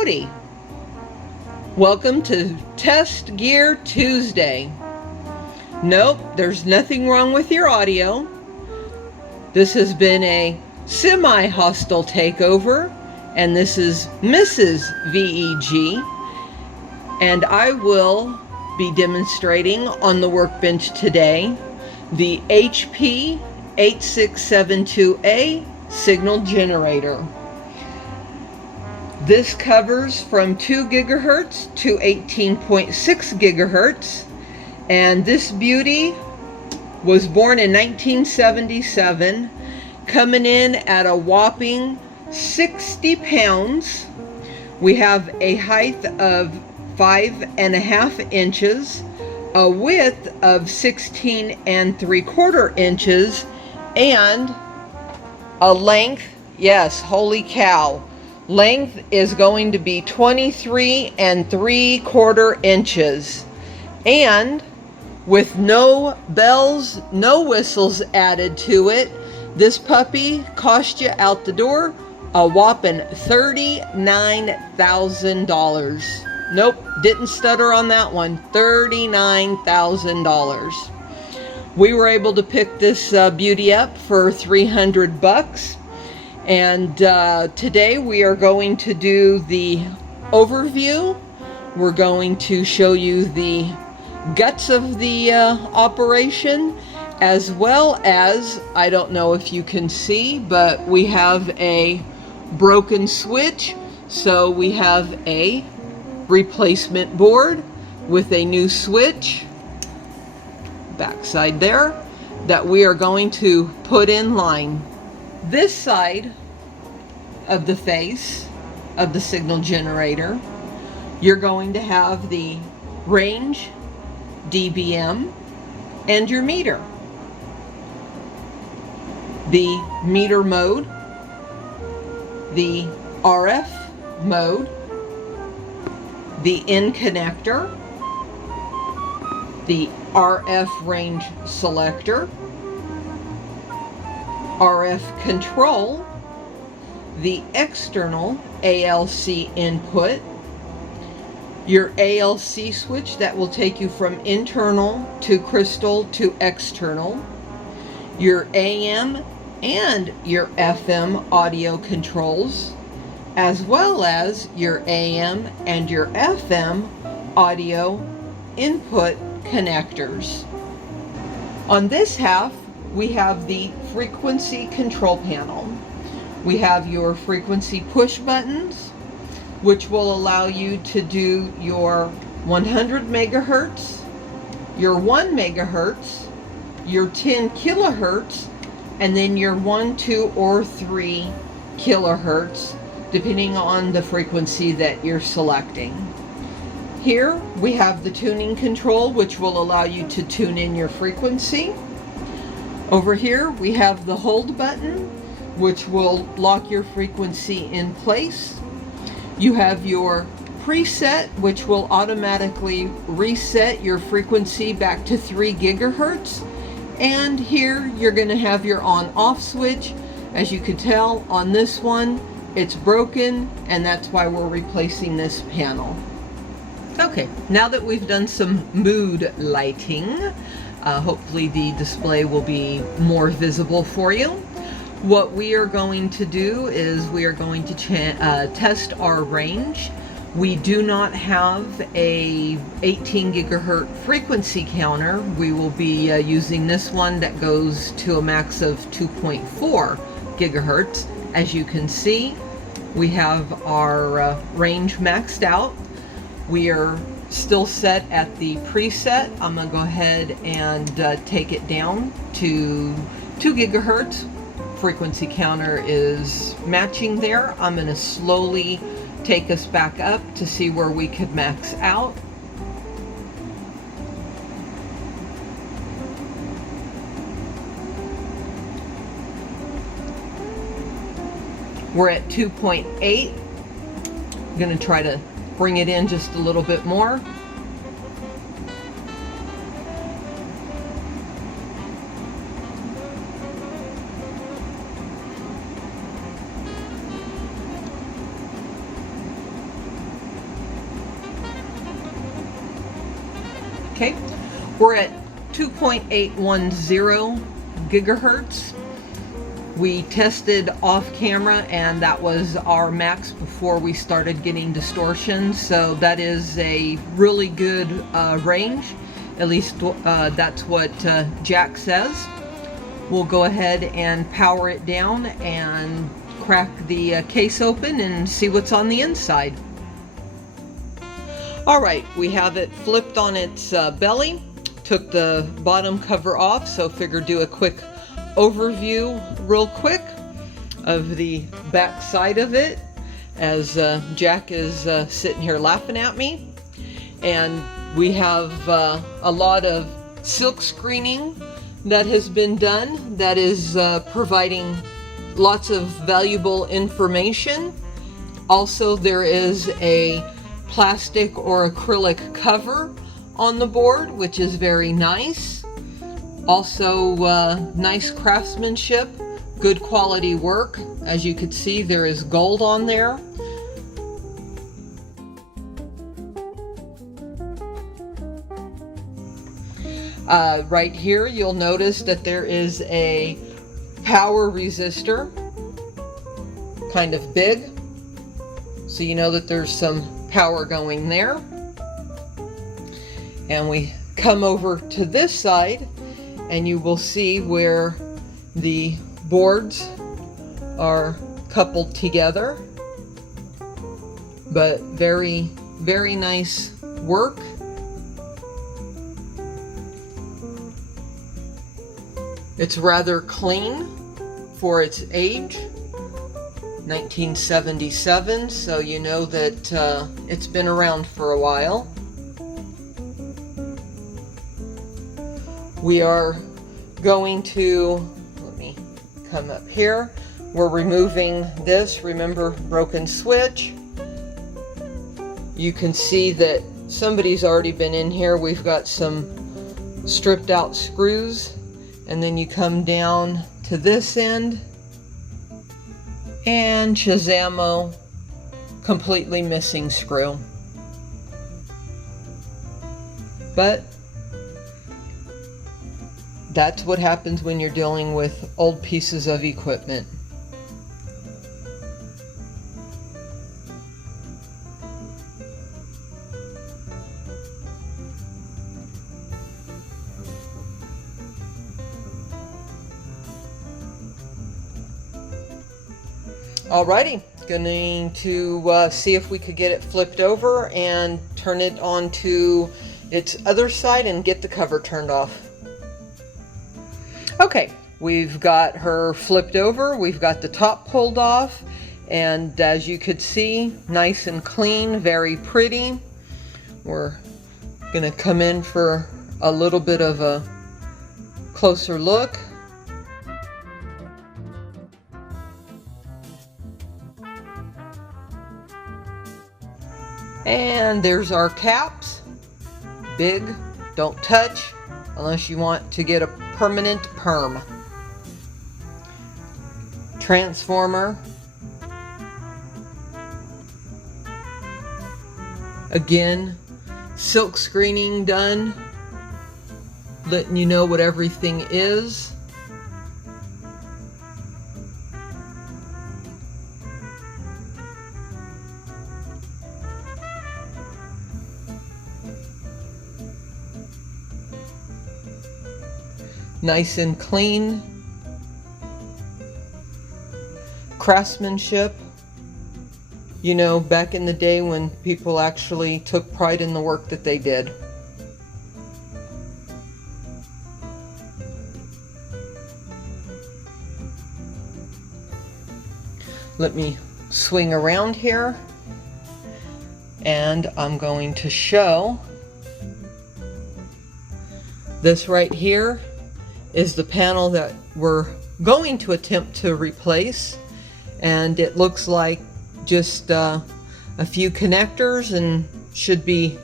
Howdy! Welcome to Test Gear Tuesday. Nope, there's nothing wrong with your audio. This has been a semi-hostile takeover, and this is Mrs. VEG, and I will be demonstrating on the workbench today the HP 8672A signal generator. This covers from 2 gigahertz to 18.6 gigahertz, and this beauty was born in 1977, coming in at a whopping 60 pounds. We have a height of 5.5 inches, a width of 16 3/4 inches, and a length, yes, holy cow, length is going to be 23 3/4 inches. And with no bells, no whistles added to it, this puppy cost you out the door a whopping $39,000. Nope, didn't stutter on that one. $39,000. We were able to pick this beauty up for 300 bucks. And today we are going to do the overview. We're going to show you the guts of the operation, as well as, I don't know if you can see, but we have a broken switch. So we have a replacement board with a new switch, backside there, that we are going to put in line. This side of the face of the signal generator, you're going to have the range, dBm, and your meter. The meter mode, the RF mode, the in connector, the RF range selector, RF control, the external ALC input, your ALC switch that will take you from internal to crystal to external, your AM and your FM audio controls, as well as your AM and your FM audio input connectors. On this half, we have the frequency control panel. We have your frequency push buttons, which will allow you to do your 100 megahertz, your 1 megahertz, your 10 kilohertz, and then your 1, 2, or 3 kilohertz, depending on the frequency that you're selecting. Here we have the tuning control, which will allow you to tune in your frequency. Over here we have the hold button, which will lock your frequency in place. You have your preset, which will automatically reset your frequency back to 3 gigahertz. And here you're going to have your on-off switch. As you could tell on this one, it's broken, and that's why we're replacing this panel. Okay, now that we've done some mood lighting, hopefully the display will be more visible for you. What we are going to do is we are going to test our range. We do not have a 18 gigahertz frequency counter. We will be using this one that goes to a max of 2.4 gigahertz. As you can see, we have our range maxed out. We are still set at the preset. I'm going to go ahead and take it down to 2 gigahertz. Frequency counter is matching there. I'm going to slowly take us back up to see where we could max out. We're at 2.8. I'm going to try to bring it in just a little bit more. Okay, we're at 2.810 gigahertz. We tested off camera and that was our max before we started getting distortion, so that is a really good range. At least that's what Jack says. We'll go ahead and power it down and crack the case open and see what's on the inside. Alright, we have it flipped on its belly. Took the bottom cover off, so figured do a quick overview real quick of the back side of it as Jack is sitting here laughing at me. And we have a lot of silk screening that has been done that is providing lots of valuable information. Also, there is a plastic or acrylic cover on the board, which is very nice. Also, nice craftsmanship, good quality work. As you can see, there is gold on there. Right here, you'll notice that there is a power resistor, kind of big, so you know that there's some power going there. And we come over to this side and you will see where the boards are coupled together, but very, very nice work. It's rather clean for its age, 1977, so you know that it's been around for a while. We are going to, let me come up here, we're removing this, remember, broken switch. You can see that somebody's already been in here. We've got some stripped out screws. And then you come down to this end and Shazamo, completely missing screw. But that's what happens when you're dealing with old pieces of equipment. Alrighty, going to see if we could get it flipped over and turn it onto its other side and get the cover turned off. Okay, we've got her flipped over, we've got the top pulled off, and as you could see, nice and clean, very pretty. We're going to come in for a little bit of a closer look. And there's our caps. Big, don't touch unless you want to get a permanent perm. Transformer. Again, silk screening done, letting you know what everything is. Nice and clean. Craftsmanship. You know, back in the day when people actually took pride in the work that they did. Let me swing around here and I'm going to show this right here is the panel that we're going to attempt to replace, and it looks like just a few connectors and should be,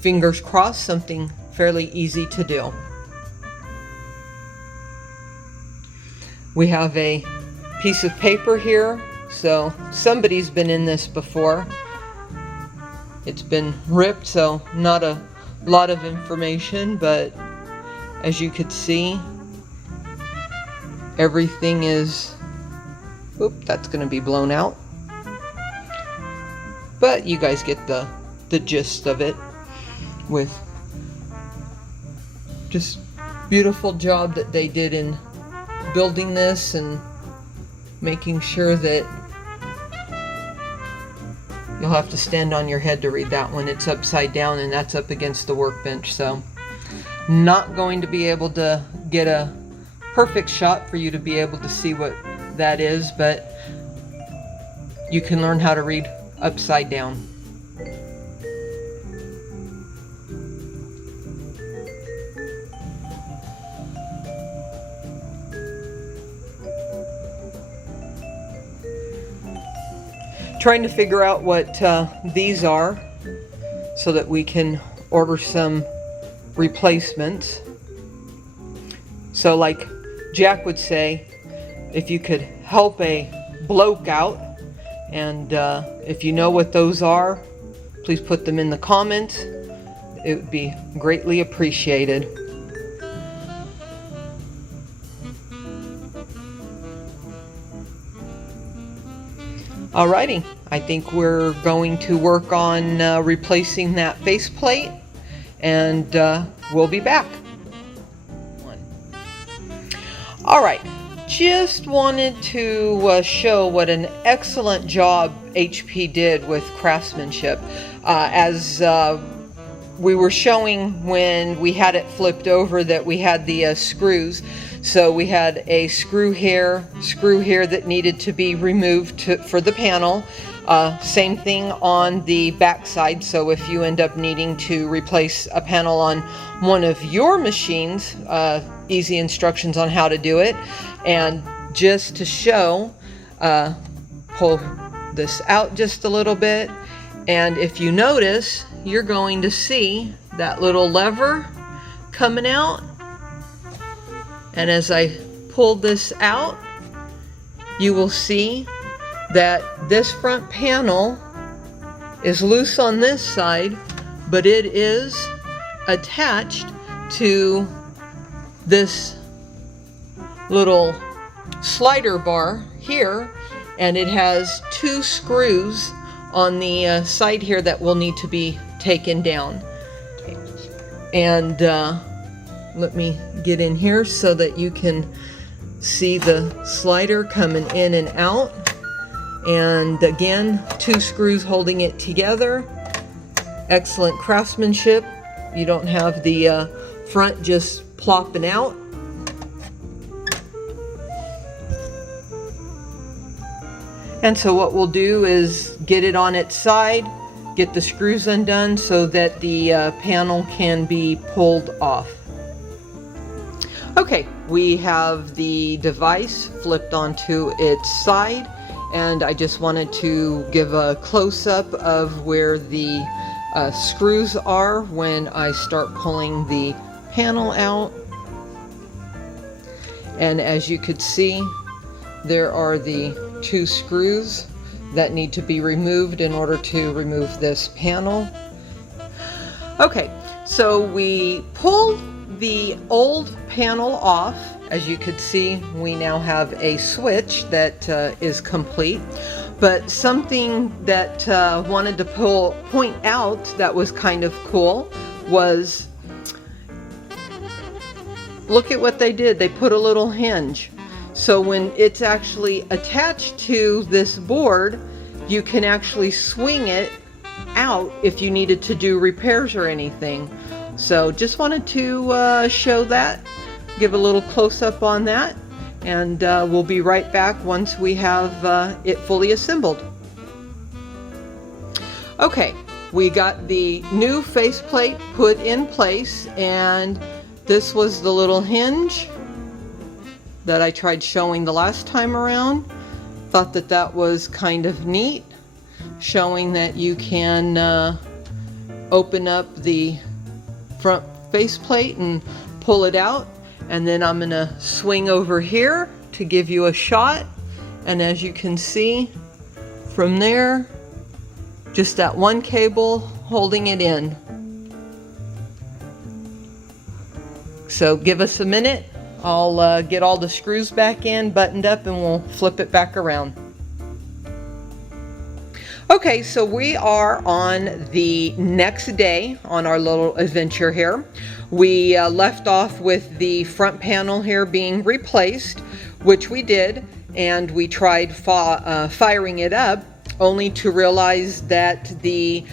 fingers crossed, something fairly easy to do. We have a piece of paper here, so somebody's been in this before. It's been ripped, so not a a lot of information, but as you could see, everything is, oop, that's going to be blown out. But you guys get the gist of it, with just beautiful job that they did in building this and making sure that you'll have to stand on your head to read that one. It's upside down and that's up against the workbench, so not going to be able to get a perfect shot for you to be able to see what that is, but you can learn how to read upside down. Trying to figure out what these are so that we can order some replacements. So like Jack would say, if you could help a bloke out, and if you know what those are, please put them in the comments. It would be greatly appreciated. Alrighty, I think we're going to work on replacing that faceplate, and we'll be back. Alright, just wanted to show what an excellent job HP did with craftsmanship. As we were showing when we had it flipped over that we had the screws. So we had a screw here that needed to be removed for the panel. Same thing on the back side. So if you end up needing to replace a panel on one of your machines, easy instructions on how to do it. And just to show, pull this out just a little bit. And if you notice, you're going to see that little lever coming out. And as I pull this out, you will see that this front panel is loose on this side, but it is attached to this little slider bar here, and it has two screws on the side here that will need to be taken down. And let me get in here so that you can see the slider coming in and out. And again, two screws holding it together. Excellent craftsmanship. You don't have the front just plopping out. And so what we'll do is get it on its side, get the screws undone so that the panel can be pulled off. Okay, we have the device flipped onto its side, and I just wanted to give a close-up of where the screws are when I start pulling the panel out. And as you could see, there are the two screws that need to be removed in order to remove this panel. Okay, so we pulled the old panel off. As you could see, we now have a switch that is complete. But something that wanted to point out that was kind of cool was, look at what they did. They put a little hinge. So when it's actually attached to this board, you can actually swing it out if you needed to do repairs or anything. So just wanted to show that, give a little close-up on that, and we'll be right back once we have it fully assembled. Okay, we got the new faceplate put in place, and this was the little hinge that I tried showing the last time around. Thought that that was kind of neat, showing that you can open up the front faceplate and pull it out. And then I'm gonna swing over here to give you a shot, and as you can see from there, just that one cable holding it in. So give us a minute. I'll get all the screws back in, buttoned up, and we'll flip it back around. Okay, so we are on the next day on our little adventure here. We left off with the front panel here being replaced, which we did, and we tried firing it up, only to realize that the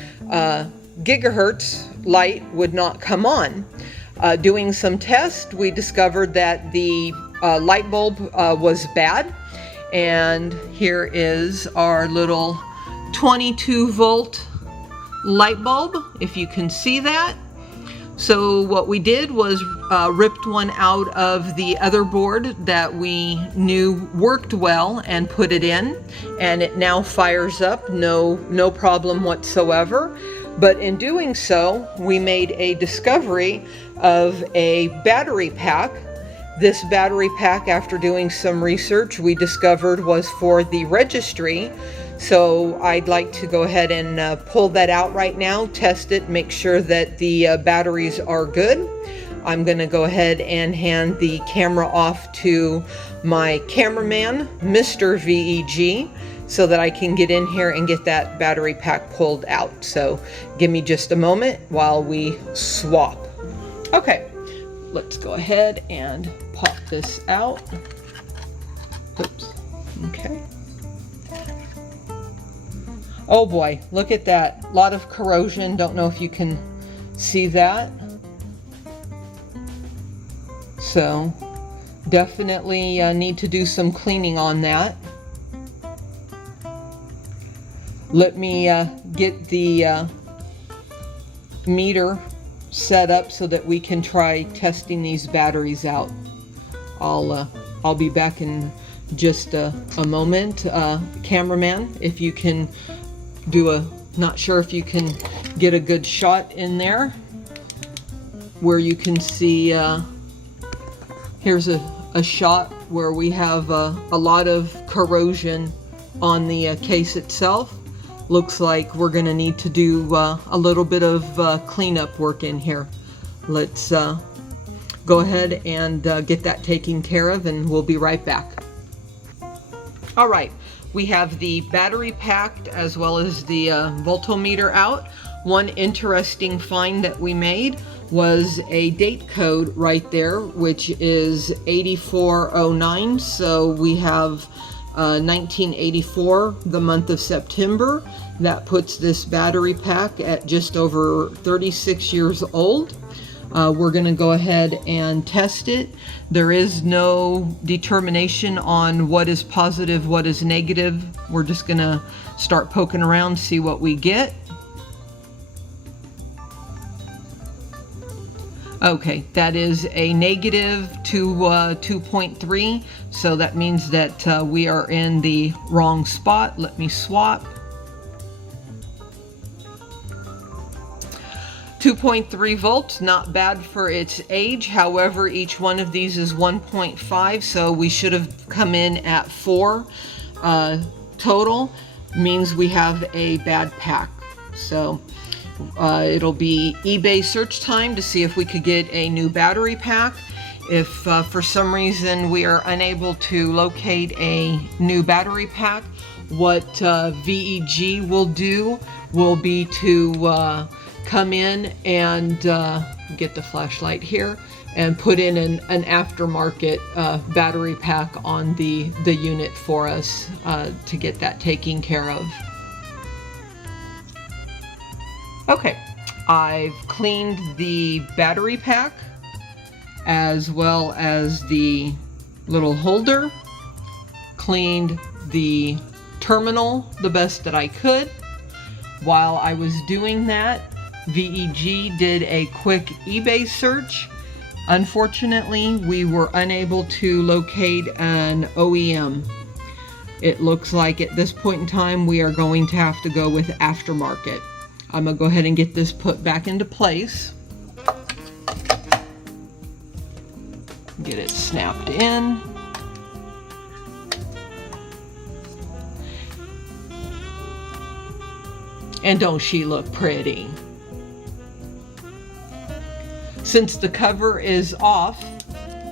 gigahertz light would not come on. Doing some tests, we discovered that the light bulb was bad, and here is our little 22 volt light bulb, if you can see that. So what we did was ripped one out of the other board that we knew worked well and put it in, and it now fires up, no problem whatsoever. But in doing so, we made a discovery of a battery pack. This battery pack, after doing some research, we discovered was for the registry. So I'd like to go ahead and pull that out right now, test it, make sure that the batteries are good. I'm going to go ahead and hand the camera off to my cameraman, Mr. VEG, so that I can get in here and get that battery pack pulled out. So give me just a moment while we swap. Okay, let's go ahead and pop this out. Oops, okay. Oh boy, look at that. A lot of corrosion. Don't know if you can see that. So definitely need to do some cleaning on that. Let me get the meter set up so that we can try testing these batteries out. I'll be back in just a moment. Cameraman, if you can do not sure if you can get a good shot in there where you can see, here's a shot where we have a lot of corrosion on the case itself. Looks like we're going to need to do a little bit of cleanup work in here. Let's go ahead and get that taken care of, and we'll be right back. All right, we have the battery packed as well as the voltmeter out. One interesting find that we made was a date code right there, which is 8409. So we have 1984, the month of September. That puts this battery pack at just over 36 years old. We're going to go ahead and test it. There is no determination on what is positive, what is negative. We're just going to start poking around, see what we get. Okay, that is a negative to 2.3, so that means that we are in the wrong spot. Let me swap. 2.3 volts, not bad for its age. However, each one of these is 1.5, so we should have come in at 4 total. Means we have a bad pack. So it'll be eBay search time to see if we could get a new battery pack. If for some reason we are unable to locate a new battery pack, what VEG will do will be to come in and get the flashlight here and put in an aftermarket battery pack on the unit for us to get that taken care of. Okay, I've cleaned the battery pack as well as the little holder, cleaned the terminal the best that I could. While I was doing that, VEG did a quick eBay search. Unfortunately, we were unable to locate an OEM. It looks like at this point in time we are going to have to go with aftermarket. I'm going to go ahead and get this put back into place. Get it snapped in. And don't she look pretty? Since the cover is off,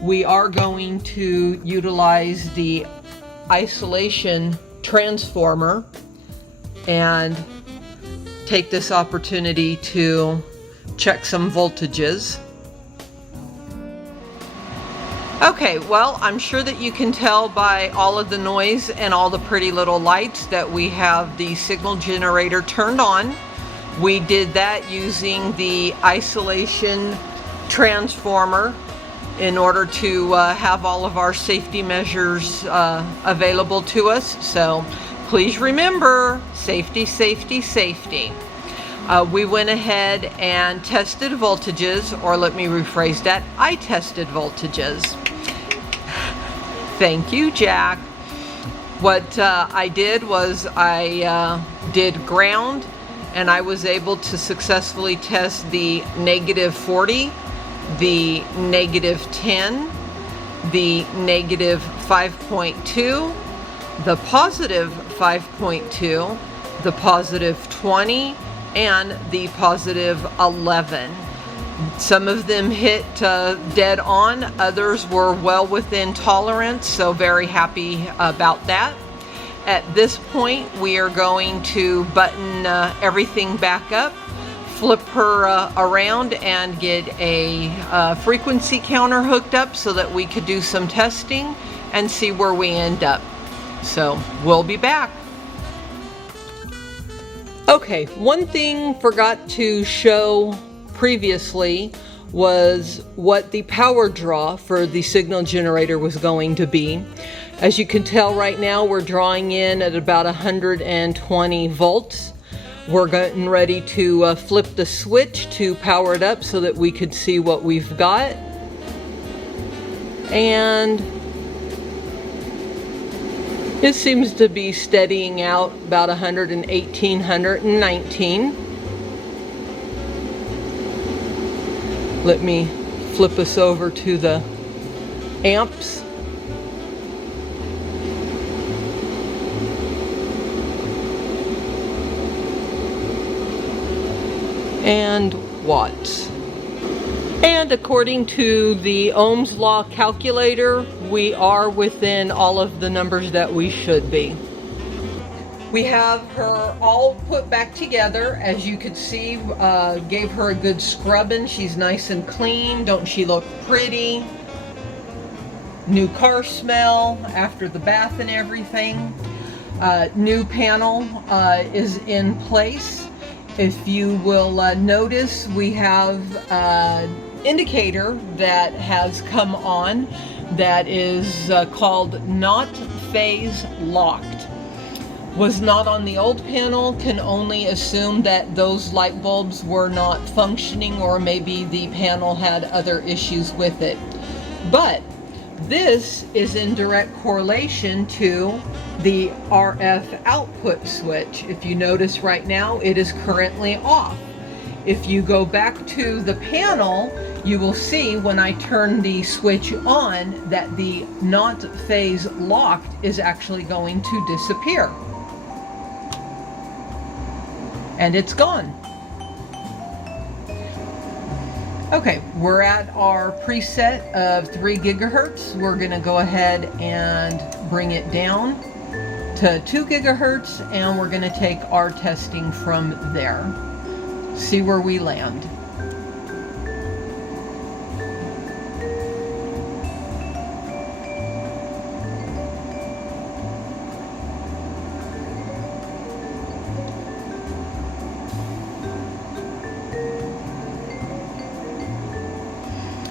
we are going to utilize the isolation transformer and take this opportunity to check some voltages. Okay, well, I'm sure that you can tell by all of the noise and all the pretty little lights that we have the signal generator turned on. We did that using the isolation transformer in order to have all of our safety measures available to us. So please remember, safety, safety, safety. We went ahead and tested voltages, or let me rephrase that, I tested voltages. Thank you, Jack. What I did was I did ground, and I was able to successfully test the -40, the -10, the -5.2, the +5.2, the +20, and the +11. Some of them hit dead on, others were well within tolerance, so very happy about that. At this point, we are going to button everything back up, flip her around, and get a frequency counter hooked up so that we could do some testing and see where we end up. So we'll be back. Okay, one thing forgot to show previously was what the power draw for the signal generator was going to be. As you can tell right now, we're drawing in at about 120 volts. We're getting ready to flip the switch to power it up so that we could see what we've got. And it seems to be steadying out about 118, 119. Let me flip us over to the amps. And watts. And according to the Ohm's law calculator, we are within all of the numbers that we should be. We have her all put back together. As you could see, gave her a good scrubbing. She's nice and clean. Don't she look pretty? New car smell after the bath and everything. New panel is in place. If you will notice, we have an indicator that has come on that is called not phase locked. Was not on the old panel, can only assume that those light bulbs were not functioning, or maybe the panel had other issues with it. But this is in direct correlation to the RF output switch. If you notice right now, it is currently off. If you go back to the panel, you will see when I turn the switch on that the not phase locked is actually going to disappear. And it's gone. Okay, we're at our preset of 3 gigahertz. We're gonna go ahead and bring it down to 2 gigahertz, and we're gonna take our testing from there. See where we land.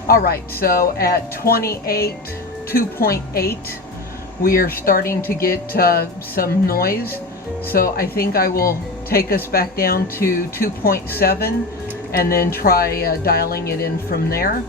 All right, so at 2.8, we are starting to get some noise. So I think I will take us back down to 2.7 and then try dialing it in from there.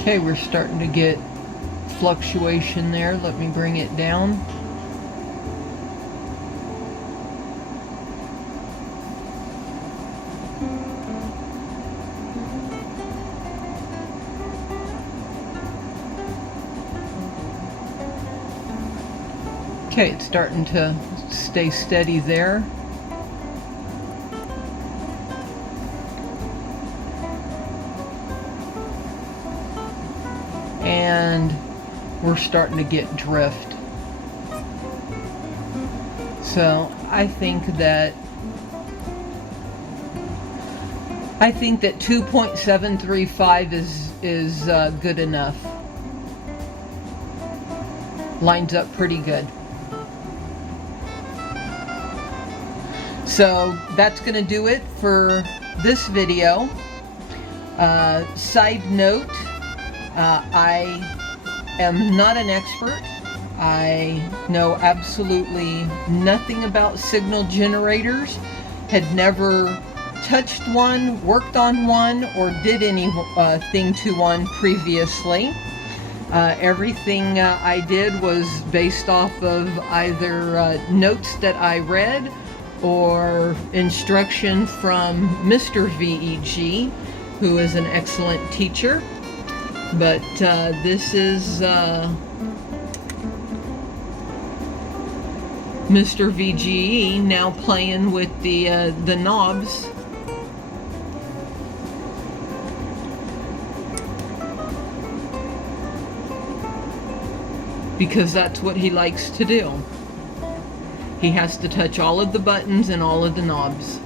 Okay, we're starting to get fluctuation there. Let me bring it down. Okay, it's starting to stay steady there. And we're starting to get drift. So I think that 2.735 is good enough. Lines up pretty good. So that's going to do it for this video. Side note, I am not an expert. I know absolutely nothing about signal generators, had never touched one, worked on one, or did anything to one previously. Everything I did was based off of either notes that I read or instruction from Mr. VEG, who is an excellent teacher. But this is Mr. VGE now playing with the knobs. Because that's what he likes to do. He has to touch all of the buttons and all of the knobs.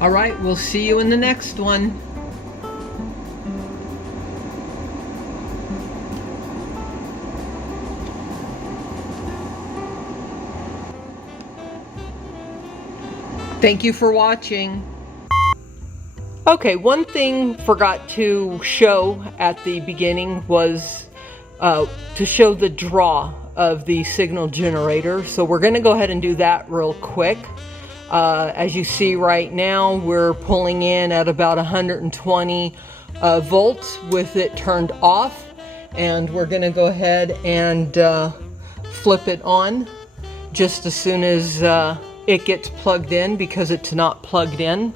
All right, we'll see you in the next one. Thank you for watching. Okay, one thing forgot to show at the beginning was to show the draw of the signal generator. So we're going to go ahead and do that real quick. As you see right now, we're pulling in at about 120 volts with it turned off. And we're going to go ahead and flip it on just as soon as it gets plugged in, because it's not plugged in.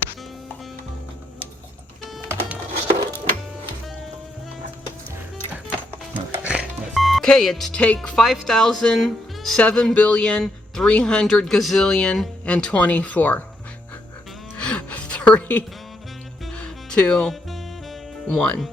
Okay, it's take 5,000, 7 billion, 300 gazillion, and 24. 3, 2, 1.